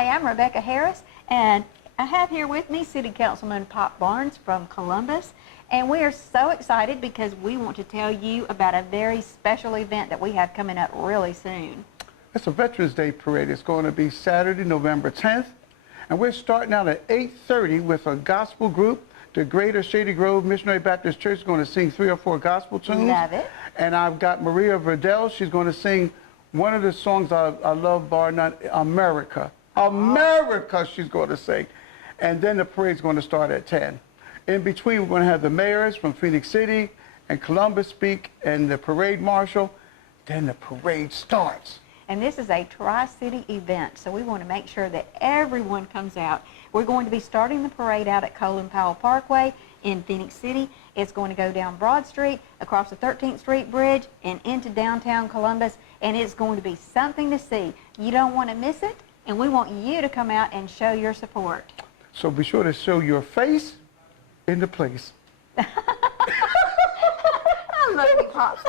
Hi, I'm Rebecca Harris, and I have here with me City Councilman Pop Barnes from Columbus. And we are so excited because we want to tell you about a very special event that we have coming up really soon. It's a Veterans Day Parade. It's going to be Saturday, November 10th. And we're starting out at 8:30 with a gospel group. The Greater Shady Grove Missionary Baptist Church is going to sing 3 or 4 gospel tunes. Love it. And I've got Maria Verdell. She's going to sing one of the songs I love, bar none, America. America, she's going to sing. And then the parade's going to start at 10. In between, we're going to have the mayors from Phoenix City and Columbus speak, and the parade marshal. Then the parade starts. And this is a Tri-City event, so we want to make sure that everyone comes out. We're going to be starting the parade out at Colin Powell Parkway in Phoenix City. It's going to go down Broad Street, across the 13th Street Bridge, and into downtown Columbus, and it's going to be something to see. You don't want to miss it, and we want you to come out and show your support. So be sure to show your face in the place. I love you, Pops.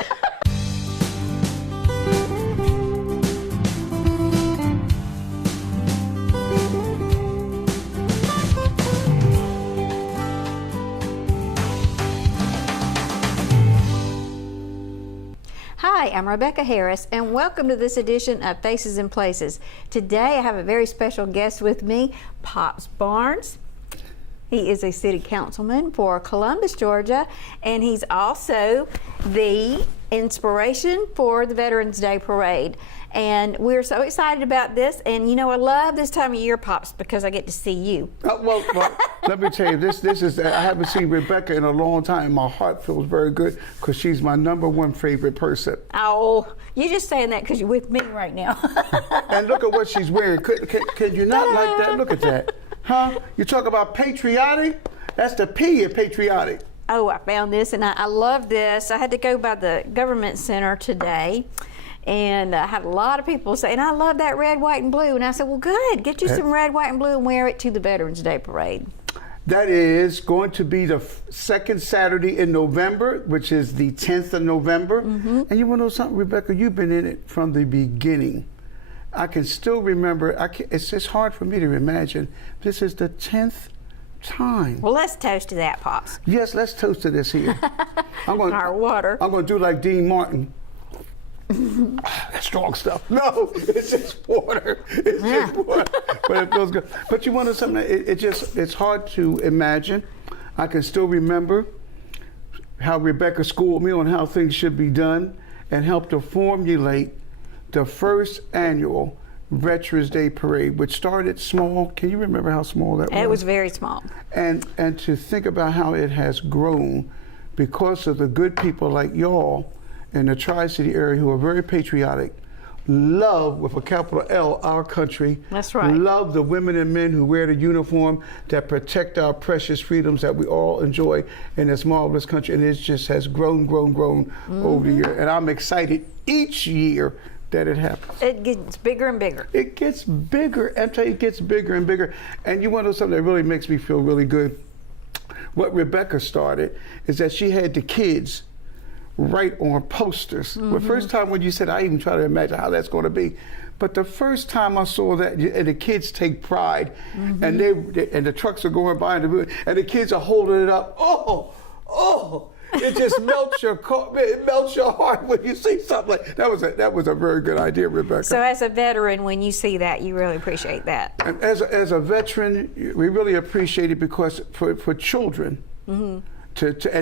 Hi, I'm Rebecca Harris, and welcome to this edition of Faces and Places. Today I have a very special guest with me, Pops Barnes. He is a city councilman for Columbus, Georgia, and he's also the inspiration for the Veterans Day Parade. And we're so excited about this, and you know, I love this time of year, Pops, because I get to see you. Well, let me tell you, this is, I haven't seen Rebecca in a long time. My heart feels very good because she's my #1 favorite person. Oh, you're just saying that because you're with me right now. And look at what she's wearing. Could you not like that? Look at that. Huh? You talk about patriotic? That's the P in patriotic. Oh, I found this, and I love this. I had to go by the government center today, and I had a lot of people saying, I love that red, white, and blue. And I said, well, good. Get you some red, white, and blue and wear it to the Veterans Day Parade. That is going to be the second Saturday in November, which is the 10th of November. Mm-hmm. And you want to know something, Rebecca? You've been in it from the beginning. I can still remember. It's just hard for me to imagine. This is the 10th time. Well, let's toast to that, Pops. Yes, let's toast to this here. Our water. I'm going to do like Dean Martin. That's strong stuff. No, it's just water. It's just water. But it feels good. But you want to know something? It's hard to imagine. I can still remember how Rebecca schooled me on how things should be done and helped to formulate the first annual Veterans Day Parade, which started small. Can you remember how small that was? It was very small. And to think about how it has grown because of the good people like y'all in the Tri-City area who are very patriotic, love, with a capital L, our country. That's right. Love the women and men who wear the uniform that protect our precious freedoms that we all enjoy in this marvelous country. And it just has grown over the year. And I'm excited each year that it happens. It gets bigger and bigger. It gets bigger. I'm telling you, it gets bigger and bigger. And you want to know something that really makes me feel really good? What Rebecca started is that she had the kids write on posters. The first time when you said, I even try to imagine how that's going to be. But the first time I saw that, and the kids take pride, and the trucks are going by, and the kids are holding it up. Oh! It just melts your heart when you see something like that. That was a very good idea, Rebecca. So as a veteran, when you see that, you really appreciate that. And as a veteran, we really appreciate it because for children, and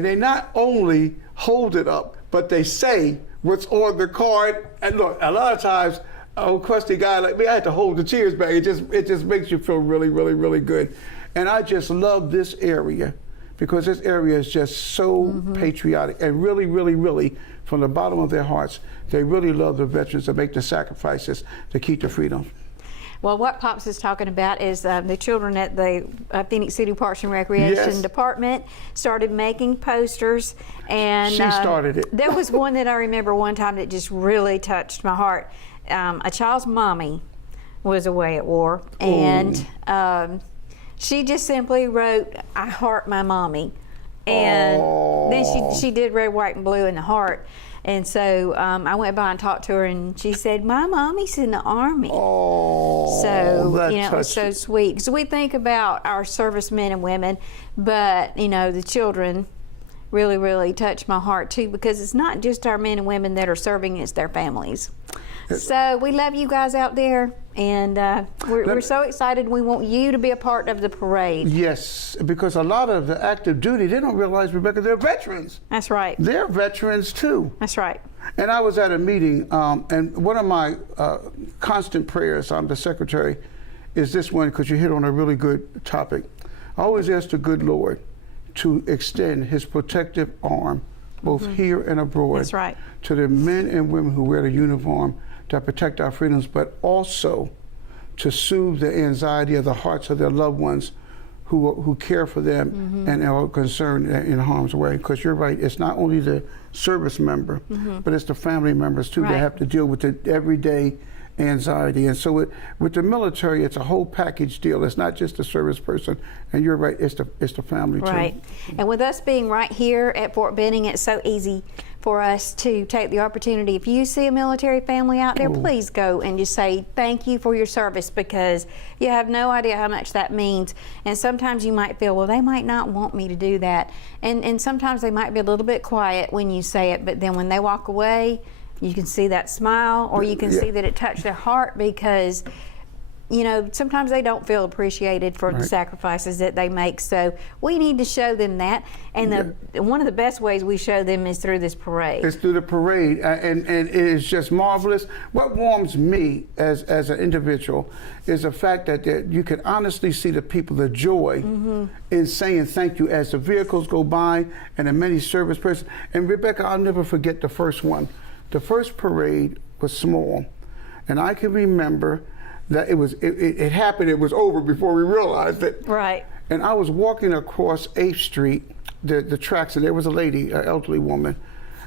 they not only hold it up, but they say what's on the card. And look, a lot of times, a crusty guy like me, I had to hold the tears back. It just makes you feel really good. And I just love this area, because this area is just so patriotic, and really, from the bottom of their hearts, they really love the veterans that make the sacrifices to keep the freedom. Well, what Pops is talking about is the children at the Phoenix City Parks and Recreation Department started making posters. And she started it. There was one that I remember one time that just really touched my heart. A child's mommy was away at war, and she just simply wrote, I heart my mommy. And then she did red, white, and blue in the heart. And so I went by and talked to her, and she said, "My mommy's in the Army." Oh, So, that it was so touched sweet. Because we think about our servicemen and women, but, the children really, really touch my heart too, because it's not just our men and women that are serving, it's their families. So we love you guys out there, and we're so excited. We want you to be a part of the parade. Yes, because a lot of the active duty, they don't realize, Rebecca, they're veterans. That's right. They're veterans too. That's right. And I was at a meeting, and one of my constant prayers, I'm the secretary, is this one, because you hit on a really good topic. I always ask the good Lord to extend his protective arm, both here and abroad. That's right. To the men and women who wear the uniform to protect our freedoms, but also to soothe the anxiety of the hearts of their loved ones who care for them and are concerned in harm's way. Because you're right, it's not only the service member, but it's the family members too. Right. They have to deal with the everyday anxiety. And so with the military, it's a whole package deal. It's not just the service person. And you're right, it's the family too. Right. And with us being right here at Fort Benning, it's so easy for us to take the opportunity. If you see a military family out there, please go and just say thank you for your service, because you have no idea how much that means. And sometimes you might feel, well, they might not want me to do that. And sometimes they might be a little bit quiet when you say it, but then when they walk away, you can see that smile, or you can see that it touched their heart, because sometimes they don't feel appreciated for the sacrifices that they make. So we need to show them that. And one of the best ways we show them is through this parade. It's through the parade, and it is just marvelous. What warms me as an individual is the fact that you can honestly see the people, the joy in saying thank you as the vehicles go by and the many service persons. And Rebecca, I'll never forget the first one. The first parade was small, and I can remember that it happened, it was over before we realized it. Right. And I was walking across 8th Street, the tracks, and there was a lady, an elderly woman,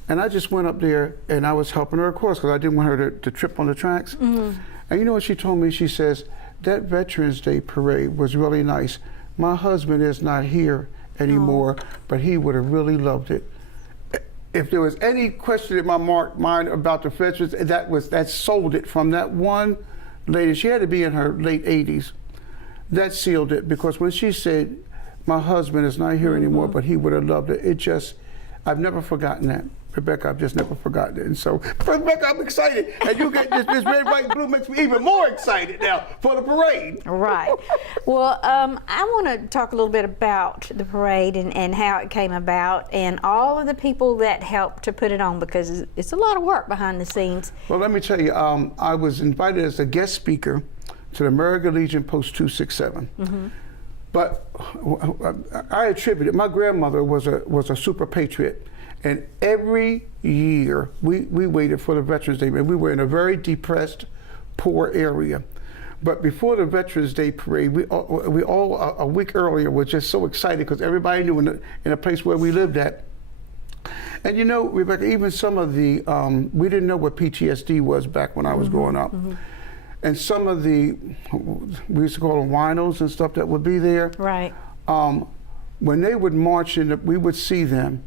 and I just went up there and I was helping her across because I didn't want her to trip on the tracks. And you know what she told me? She says, that Veterans Day parade was really nice. My husband is not here anymore, but he would have really loved it. If there was any question in my mind about the veterans, that sold it from that one lady. She had to be in her late 80s. That sealed it, because when she said, my husband is not here anymore, but he would have loved it, I've never forgotten that. Rebecca, I've just never forgotten it. And so, Rebecca, I'm excited. And you get this red, white, and blue makes me even more excited now for the parade. Right. Well, I want to talk a little bit about the parade and how it came about, and all of the people that helped to put it on, because it's a lot of work behind the scenes. Well, let me tell you, I was invited as a guest speaker to the American Legion Post 267. But I attribute it. My grandmother was a super patriot. And every year, we waited for the Veterans Day. And we were in a very depressed, poor area. But before the Veterans Day parade, we all a week earlier were just so excited, because everybody knew in a place where we lived at. And Rebecca, even some of the, we didn't know what PTSD was back when I was growing up. And some of the, we used to call them winos and stuff that would be there. Right. When they would march in, we would see them.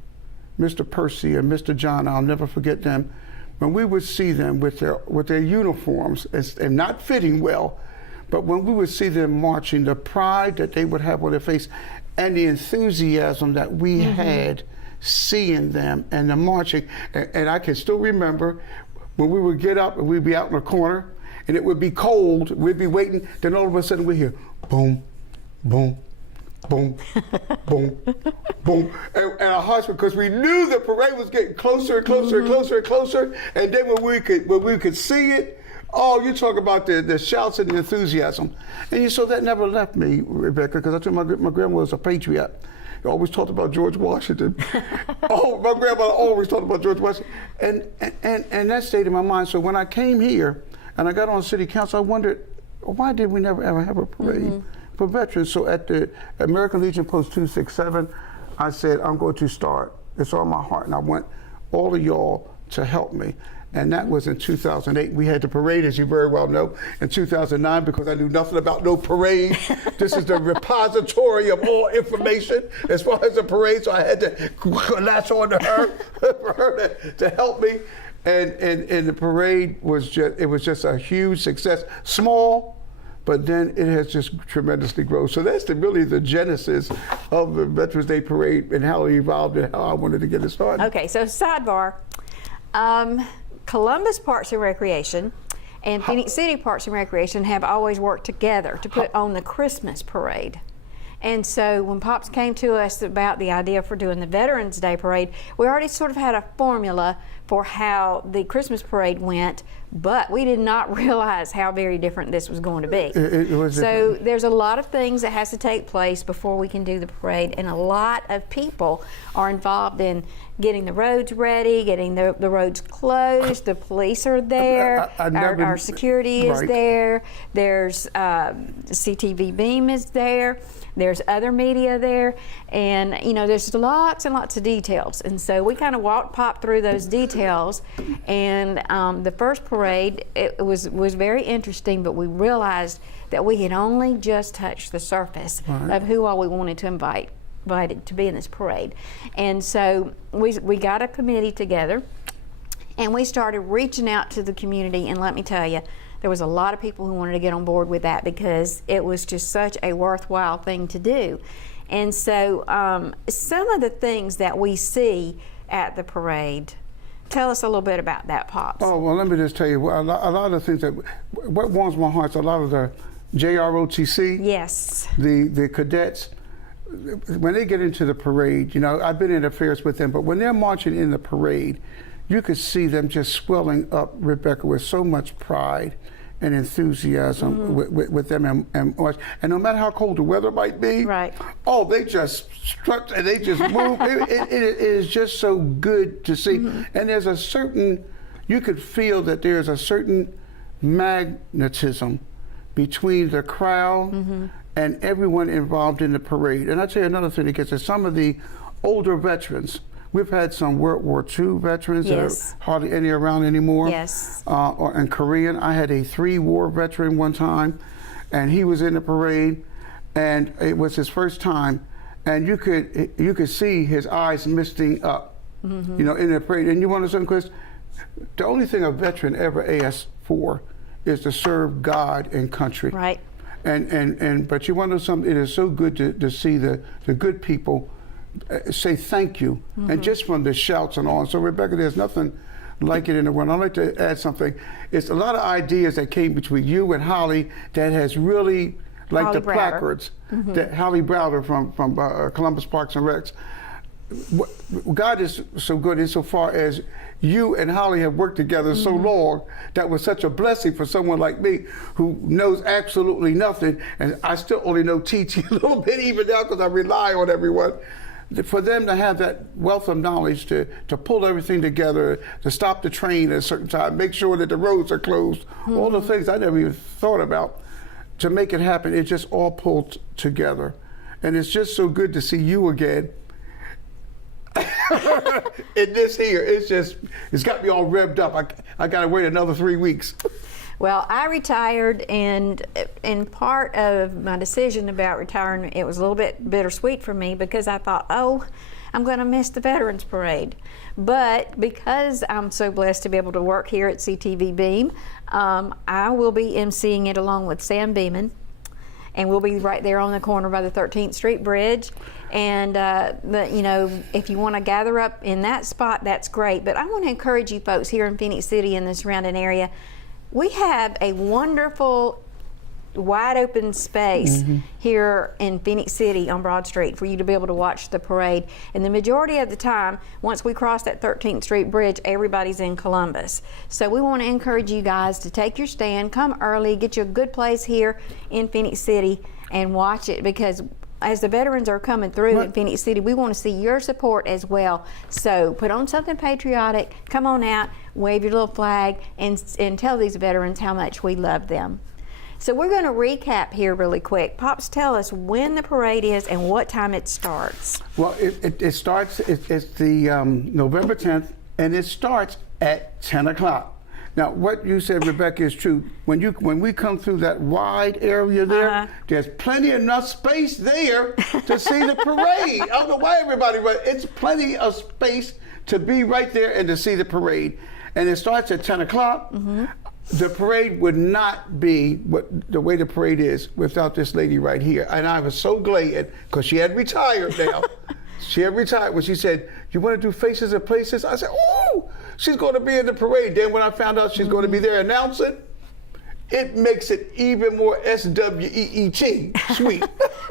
Mr. Percy and Mr. John, I'll never forget them. When we would see them with their uniforms and not fitting well, but when we would see them marching, the pride that they would have on their face and the enthusiasm that we had seeing them and the marching. And I can still remember when we would get up and we'd be out in the corner and it would be cold, we'd be waiting, then all of a sudden we'd hear boom, boom, boom, boom, boom, and our hearts, because we knew the parade was getting closer and closer and closer and closer. And then when we could see it, oh, you talk about the shouts and the enthusiasm. And so that never left me, Rebecca, because I told my grandma was a patriot. She always talked about George Washington. Oh, my grandmother always talked about George Washington, and that stayed in my mind. So when I came here and I got on city council, I wondered, why did we never ever have a parade for veterans? So at the American Legion Post 267, I said, I'm going to start. It's on my heart, and I want all of y'all to help me. And that was in 2008. We had the parade, as you very well know, in 2009, because I knew nothing about no parade. This is the repository of all information as far as the parade, so I had to latch on to her for her to help me. And the parade was just a huge success. Small, but then it has just tremendously grown. So that's really the genesis of the Veterans Day Parade and how it evolved and how I wanted to get it started. Okay, so sidebar. Columbus Parks and Recreation and Phoenix City Parks and Recreation have always worked together to put on the Christmas parade. And so when Pops came to us about the idea for doing the Veterans Day Parade, we already sort of had a formula for how the Christmas parade went, but we did not realize how very different this was going to be. It was so different. there's a lot of things that has to take place before we can do the parade, and a lot of people are involved in getting the roads ready, getting the roads closed. The police are there. Our security is right. there. There's CTV Beam is there. There's other media there, and you know there's lots and lots of details. And so we kind of walked Pop through those details. And the first parade, it was very interesting, but we realized that we had only just touched the surface of who all we wanted to invited to be in this parade. And so we got a committee together, and we started reaching out to the community. And let me tell you, there was a lot of people who wanted to get on board with that because it was just such a worthwhile thing to do. And so some of the things that we see at the parade, tell us a little bit about that, Pops. Oh, well, let me just tell you, a lot of the things what warms my heart is a lot of the JROTC, Yes. the cadets, when they get into the parade, you know, I've been in affairs with them, but when they're marching in the parade, you could see them just swelling up, Rebecca, with so much pride and enthusiasm with them, and no matter how cold the weather might be, Right. oh, they just strut and they just move. It is just so good to see. And there's a certain, you could feel that there's a certain magnetism between the crowd and everyone involved in the parade. And I'll tell you another thing that gets us, some of the older veterans, we've had some World War II veterans that are hardly any around anymore. Yes. And Korean. I had a 3-war veteran one time, and he was in the parade, and it was his first time, and you could see his eyes misting up, you know, in the parade. And you want to say, Chris, the only thing a veteran ever asks for is to serve God and country. Right. But you want to know something? It is so good to see the good people say thank you, and just from the shouts and on. So Rebecca, there's nothing like it in the world. I'd like to add something. It's a lot of ideas that came between you and Holly that has really, like Holly the Browder. placards, that Holly Browder from Columbus Parks and Recs. God is so good insofar as you and Holly have worked together so long. That was such a blessing for someone like me who knows absolutely nothing, and I still only know TT a little bit even now because I rely on everyone. For them to have that wealth of knowledge to pull everything together, to stop the train at a certain time, make sure that the roads are closed, all the things I never even thought about to make it happen, it just all pulled together. And it's just so good to see you again. In this here, it's got me all revved up. I got to wait another 3 weeks. Well, I retired, and in part of my decision about retiring, it was a little bit bittersweet for me because I thought, oh, I'm going to miss the Veterans Parade. But because I'm so blessed to be able to work here at CTV Beam, I will be emceeing it along with Sam Beeman, and we'll be right there on the corner by the 13th Street Bridge. And you know, if you want to gather up in that spot, that's great. But I want to encourage you folks here in Phoenix City and the surrounding area. We have a wonderful wide open space here in Phoenix City on Broad Street for you to be able to watch the parade. And the majority of the time, once we cross that 13th Street Bridge, everybody's in Columbus. So we want to encourage you guys to take your stand, come early, get you a good place here in Phoenix City and watch it, because as the veterans are coming through in Phoenix City, we want to see your support as well. So put on something patriotic, come on out, wave your little flag, and tell these veterans how much we love them. So we're going to recap here really quick. Pops, tell us when the parade is and what time it starts. Well, it starts, it's the November 10th, and it starts at 10 o'clock. Now, what you said, Rebecca, is true. When we come through that wide area there, there's plenty enough space there to see the parade. I don't know why everybody, but it's plenty of space to be right there and to see the parade. And it starts at 10 o'clock. The parade would not be the way the parade is without this lady right here. And I was so glad, because she had retired now. She had retired when she said, "You want to do Faces and Places?" I said, "Oh, she's going to be in the parade." Then when I found out she's going to be there announcing, it makes it even more SWEET, sweet.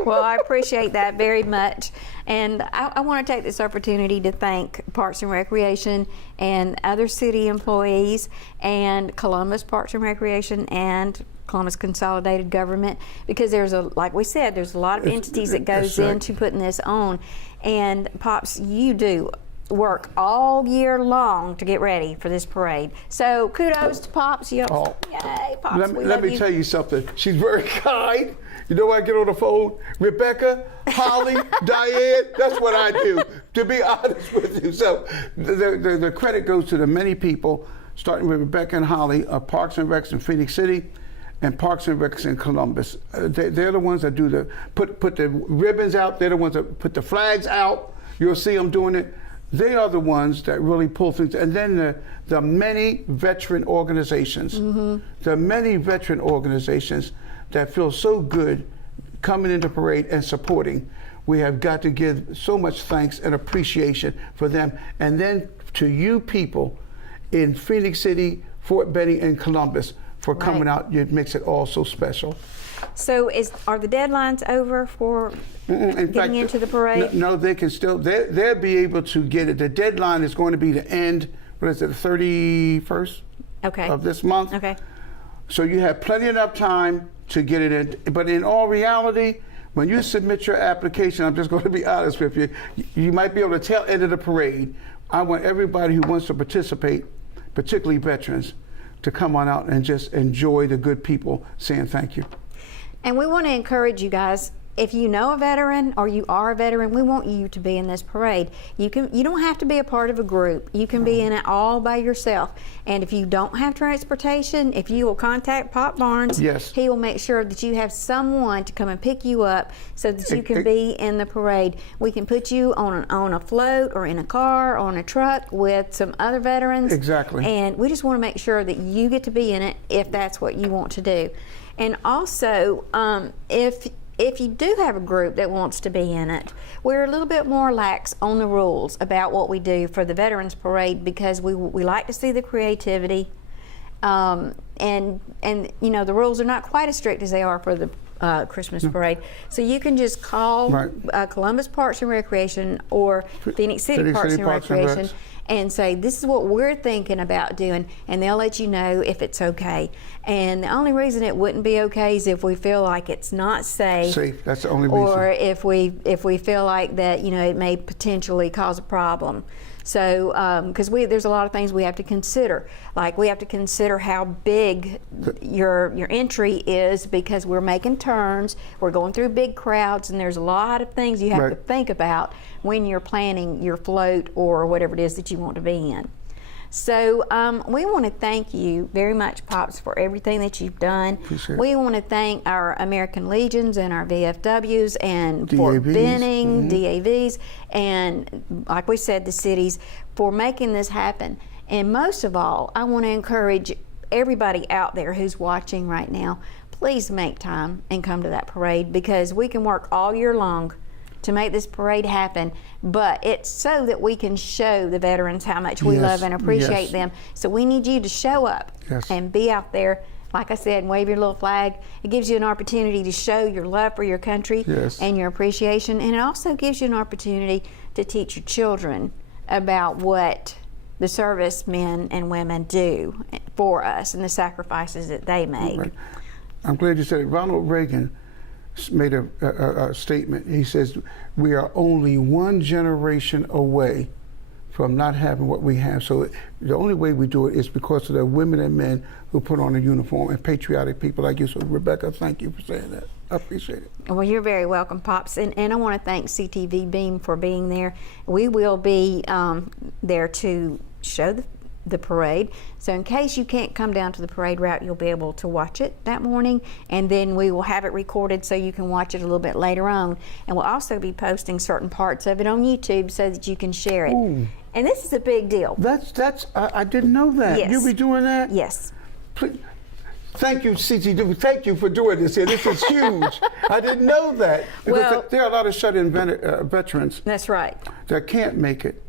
Well, I appreciate that very much. And I want to take this opportunity to thank Parks and Recreation and other city employees and Columbus Parks and Recreation and Columbus Consolidated Government, because like we said, there's a lot of entities that goes into putting this on. And Pops, you do work all year long to get ready for this parade. So kudos to Pops. Yay, Pops. Let me tell you something. She's very kind. You know, I get on the phone, Rebecca, Holly, Diane, that's what I do, to be honest with you. So the credit goes to the many people, starting with Rebecca and Holly of Parks and Recs in Phoenix City and Parks and Recs in Columbus. They're the ones that do put the ribbons out. They're the ones that put the flags out. You'll see them doing it. They are the ones that really pull things. And then the many veteran organizations, the many veteran organizations that feel so good coming into parade and supporting. We have got to give so much thanks and appreciation for them. And then to you people in Phoenix City, Fort Benning, and Columbus for coming out. It makes it all so special. So are the deadlines over for getting into the parade? No, they can still, they'll be able to get it. The deadline is going to be the end, what is it, the 31st of this month? Okay. So you have plenty enough time to get it in. But in all reality, when you submit your application, I'm just going to be honest with you, you might be able to tell end of the parade. I want everybody who wants to participate, particularly veterans, to come on out and just enjoy the good people saying thank you. And we want to encourage you guys, if you know a veteran or you are a veteran, we want you to be in this parade. You don't have to be a part of a group. You can be in it all by yourself. And if you don't have transportation, if you will contact Pop Barnes, he will make sure that you have someone to come and pick you up so that you can be in the parade. We can put you on a float or in a car or on a truck with some other veterans. Exactly. And we just want to make sure that you get to be in it if that's what you want to do. And also, if you do have a group that wants to be in it, we're a little bit more lax on the rules about what we do for the Veterans Parade, because we like to see the creativity, and you know, the rules are not quite as strict as they are for the Christmas parade. So you can just call Columbus Parks and Recreation or Phoenix City Parks and Recreation and say, this is what we're thinking about doing, and they'll let you know if it's okay. And the only reason it wouldn't be okay is if we feel like it's not safe. That's the only reason. Or if we feel like that, you know, it may potentially cause a problem. So, because there's a lot of things we have to consider. Like we have to consider how big your entry is, because we're making turns, we're going through big crowds, and there's a lot of things you have to think about when you're planning your float or whatever it is that you want to be in. So we want to thank you very much, Pops, for everything that you've done. Appreciate we want to thank our American Legions and our VFWs and Fort Benning, DAVs, and like we said, the cities for making this happen. And most of all, I want to encourage everybody out there who's watching right now, please make time and come to that parade, because we can work all year long to make this parade happen, but it's so that we can show the veterans how much we love and appreciate them. So we need you to show up and be out there, like I said, and wave your little flag. It gives you an opportunity to show your love for your country and your appreciation, and it also gives you an opportunity to teach your children about what the servicemen and women do for us and the sacrifices that they make. Right. I'm glad you said it. Ronald Reagan made a statement. He says, we are only one generation away from not having what we have. So the only way we do it is because of the women and men who put on a uniform, and patriotic people like you. So Rebecca, thank you for saying that. I appreciate it. Well, you're very welcome, Pops. And I want to thank CTV Beam for being there. We will be there to show the parade. So in case you can't come down to the parade route, you'll be able to watch it that morning, and then we will have it recorded so you can watch it a little bit later on. And we'll also be posting certain parts of it on YouTube so that you can share it. Ooh. And this is a big deal. I didn't know that. Yes. You'll be doing that? Yes. Please. Thank you, CC. Thank you for doing this here. This is huge. I didn't know that. Because Well, there are a lot of shut-in veterans That's right. that can't make it.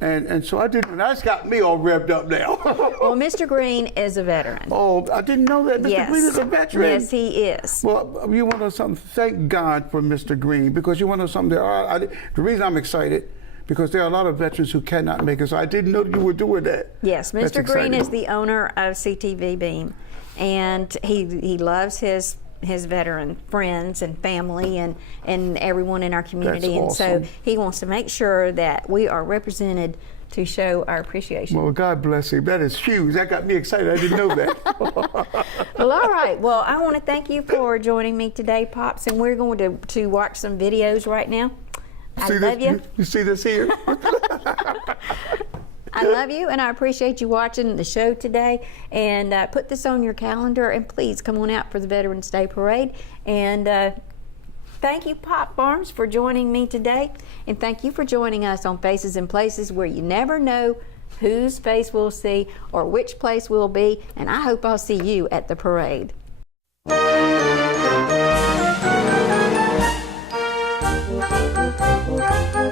And so I didn't. That's got me all revved up now. Well, Mr. Green is a veteran. Oh, I didn't know that. Mr. Yes. Green is a veteran. Yes, he is. Well, you want to know something? Thank God for Mr. Green, because you want to know something. The reason I'm excited, because there are a lot of veterans who cannot make it. So I didn't know you were doing that. Yes, That's Mr. Green exciting. is the owner of CTV Beam, and he loves his veteran friends and family and everyone in our community. That's and awesome. so he wants to make sure that we are represented to show our appreciation. Well, God bless him. That is huge. That got me excited. I didn't know that. Well, all right. Well, I want to thank you for joining me today, Pops, and we're going to watch some videos right now. I See love this? you. You see this here? I love you, and I appreciate you watching the show today. And put this on your calendar, and please come on out for the Veterans Day Parade. And thank you, Pop Barnes, for joining me today. And thank you for joining us on Faces and Places, where you never know whose face we'll see or which place we'll be. And I hope I'll see you at the parade. Thank you.